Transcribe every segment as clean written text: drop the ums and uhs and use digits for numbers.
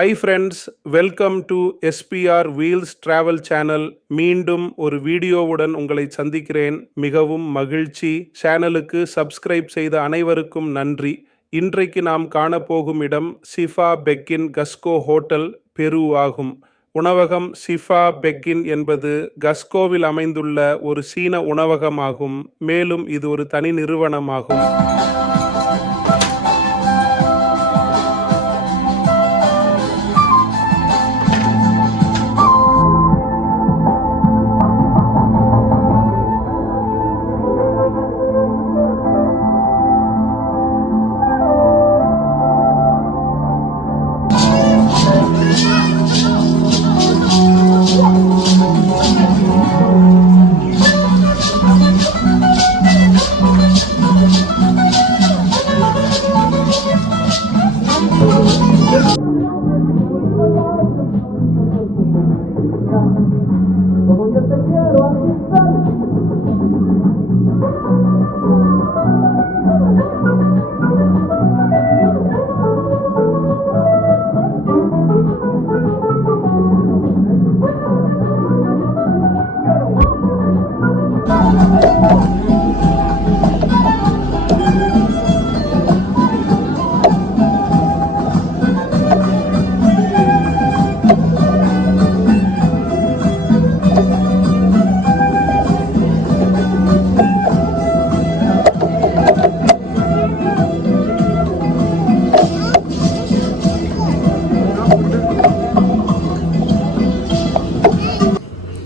Hi friends, welcome to SPR wheels travel channel. மீண்டும் ஒரு வீடியோவுடன் உங்களை சந்திக்கிறேன். மிகவும் மகிழ்ச்சி. சேனலுக்கு சப்ஸ்கிரைப் செய்த அனைவருக்கும் நன்றி. இன்றைக்கு நாம் காணப்போகும் இடம் சிஃபா பெக்கின் கஸ்கோ ஹோட்டல், பெரு ஆகும். உணவகம் சிஃபா பெக்கின் என்பது கஸ்கோவில் அமைந்துள்ள ஒரு சீன உணவகமாகும். மேலும் இது ஒரு தனி நிறுவனமாகும்.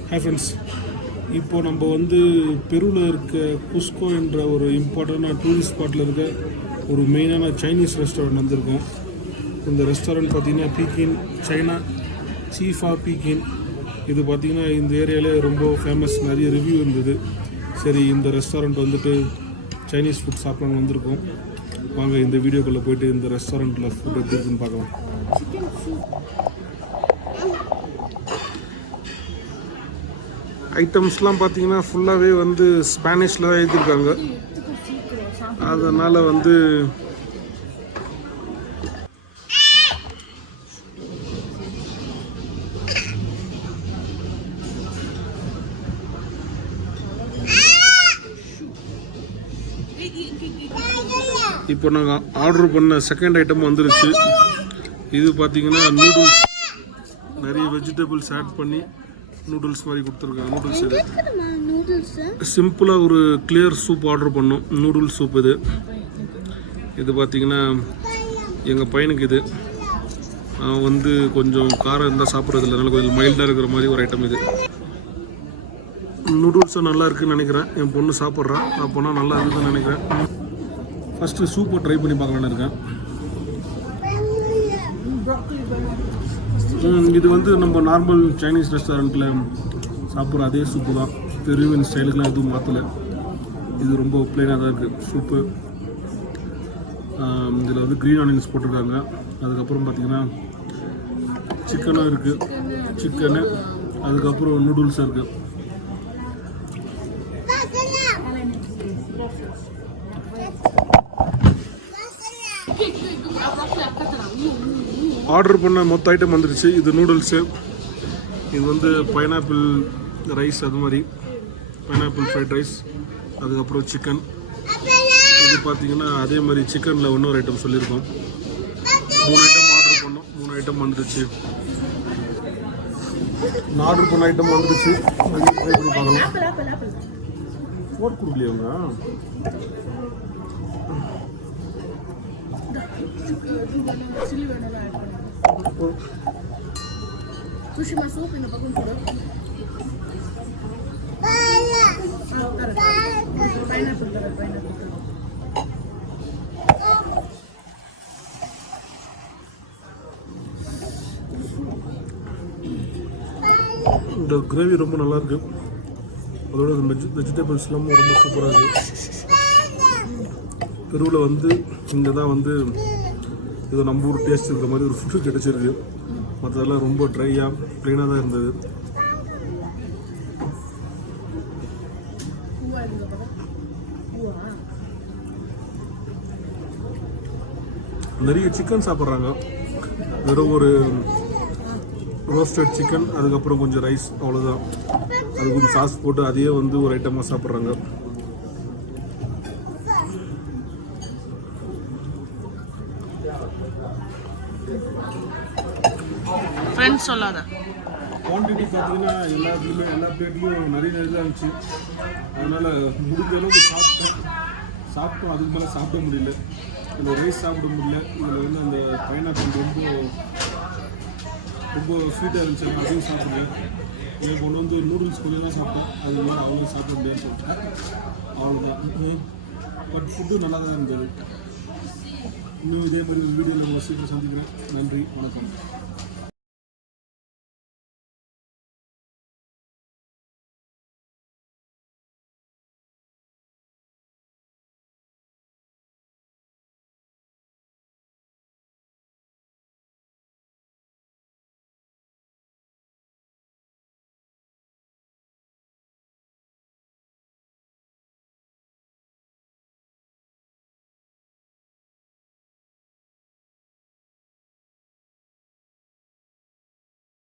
ஹாய் ஃப்ரெண்ட்ஸ், இப்போது நம்ம பெருவில் இருக்க குஸ்கோ என்ற ஒரு இம்பார்ட்டண்டான டூரிஸ்ட் ஸ்பாட்டில் இருக்க ஒரு மெயினான சைனீஸ் ரெஸ்டாரண்ட் வந்திருக்கோம். இந்த ரெஸ்டாரண்ட் பார்த்திங்கன்னா பீக்கின் சைனா சீஃபா பீக்கின். இது பார்த்திங்கன்னா இந்த ஏரியாவிலே ரொம்ப ஃபேமஸ், நிறைய ரிவ்யூ இருந்தது. சரி, இந்த ரெஸ்டாரண்ட் சைனீஸ் ஃபுட் சாப்பிடணும்னு வந்திருக்கோம். வாங்க இந்த வீடியோக்குள்ளே போய்ட்டு இந்த ரெஸ்டாரண்ட்டில் ஃபுட் எப்படி இருக்குன்னு பார்க்கலாம். ஐட்டம்ஸ்லாம் பார்த்தீங்கன்னா ஃபுல்லாகவே ஸ்பானிஷில் தான் எழுதியிருக்காங்க. அதனால் இப்போ நாங்கள் ஆர்டர் பண்ண செகண்ட் ஐட்டம் வந்துருச்சு. இது பார்த்தீங்கன்னா நூடுல்ஸ், நிறைய வெஜிடபிள்ஸ் ஆட் பண்ணி நூடுல்ஸ் மாதிரி கொடுத்துருக்காங்க. நூடுல்ஸ் இது சிம்பிளாக ஒரு கிளியர் சூப் ஆர்டர் பண்ணோம். நூடுல்ஸ் சூப் இது பார்த்தீங்கன்னா எங்கள் பையனுக்கு இது கொஞ்சம் காரம் இருந்தால் சாப்பிட்றது இல்லை, அதனால் கொஞ்சம் மைல்டாக இருக்கிற மாதிரி ஒரு ஐட்டம் இது. நூடுல்ஸும் நல்லா இருக்குதுன்னு நினைக்கிறேன். என் பொண்ணு சாப்பிட்றான், அப்போனா நல்லா இருக்குதுன்னு நினைக்கிறேன். ஃபஸ்ட்டு சூப்பை ட்ரை பண்ணி பார்க்கலான்னு இருக்கேன். இது நம்ம நார்மல் சைனீஸ் ரெஸ்டாரண்ட்டில் சாப்பிட்ற அதே சூப்பு தான். பெருவின் ஸ்டைலுக்குலாம் எதுவும் மாற்றலை. இது ரொம்ப பிளெயினாக தான் இருக்குது சூப்பு. இதில் க்ரீன் ஆனியன்ஸ் போட்டிருக்காங்க. அதுக்கப்புறம் பார்த்திங்கன்னா சிக்கனும் இருக்குது, சிக்கனு, அதுக்கப்புறம் நூடுல்ஸும் இருக்குது. ஆர்டர் பண்ண மொத்த ஐட்டம் வந்துருச்சு. இது நூடுல்ஸு, இது பைனாப்பிள் ரைஸ், அது மாதிரி பைனாப்பிள் ஃப்ரைட் ரைஸ், அதுக்கப்புறம் சிக்கன். இது பார்த்திங்கன்னா அதே மாதிரி சிக்கனில் இன்னொரு ஐட்டம் சொல்லியிருக்கோம். 3 ஐட்டம் ஆர்டர் பண்ணோம், 3 ஐட்டம் வந்துருச்சு. நான் ஆர்டர் பண்ண ஐட்டம் வந்துருச்சு. ட்ரை பண்ணி பார்க்கலாம். போட்டு கொடுக்கலையவங்க Kushima soup in the bagun kuda. Pineapple. இந்த கிரேவி ரொம்ப நல்லா இருக்கு. அதோட வெஜிடபிள்ஸ்லாம் ரொம்ப சூப்பராக இருக்குது. பெருவில் இங்கே தான் இது நம்ம ஊர் டேஸ்ட் இருக்கிற மாதிரி ஒரு ஃபுட்டு கிடச்சிருக்கு. மற்றதெல்லாம் ரொம்ப ட்ரையாக ப்ளைனாக தான் இருந்தது. நிறைய சிக்கன் சாப்பிட்றாங்க. வெறும் ஒரு ரோஸ்டட் சிக்கன், அதுக்கப்புறம் கொஞ்சம் ரைஸ், அவ்வளோதான். அது கொஞ்சம் சாஸ் போட்டு அதையே வந்து ஒரு ஐட்டமாக சாப்பிட்றாங்க. ஃப்ரெண்ட்ஸ் சொல்லாத. குவான்டிட்டி பார்த்தீங்கன்னா எல்லா பிளேட்லேயும் நிறைய தான் இருந்துச்சு. அதனால் முடிஞ்ச அளவுக்கு சாப்பிட்டோம். அதுக்கு மேலே சாப்பிட முடியல. இந்த ரைஸ் சாப்பிட முடியல. இதில் வந்து அந்த பைனாப்பிள் ரொம்ப ஸ்வீட்டாக இருந்துச்சு. அதையும் சாப்பிடுவேன். எனக்கு ஒன்று வந்து நூடுல்ஸ் கொஞ்சம் தான் சாப்பிட்டேன். அது மாதிரி அவ்வளோ சாப்பிட முடியாதுன்னு சொல்லிட்டேன். அவ்வளோதான். பட் ஃபுட்டு நல்லா தான் இருந்தது. இன்னும் இதே மாதிரி ஒரு வீடியோவில் உங்களை சீக்கிரம் சந்திக்கிறேன். நன்றி, வணக்கம்.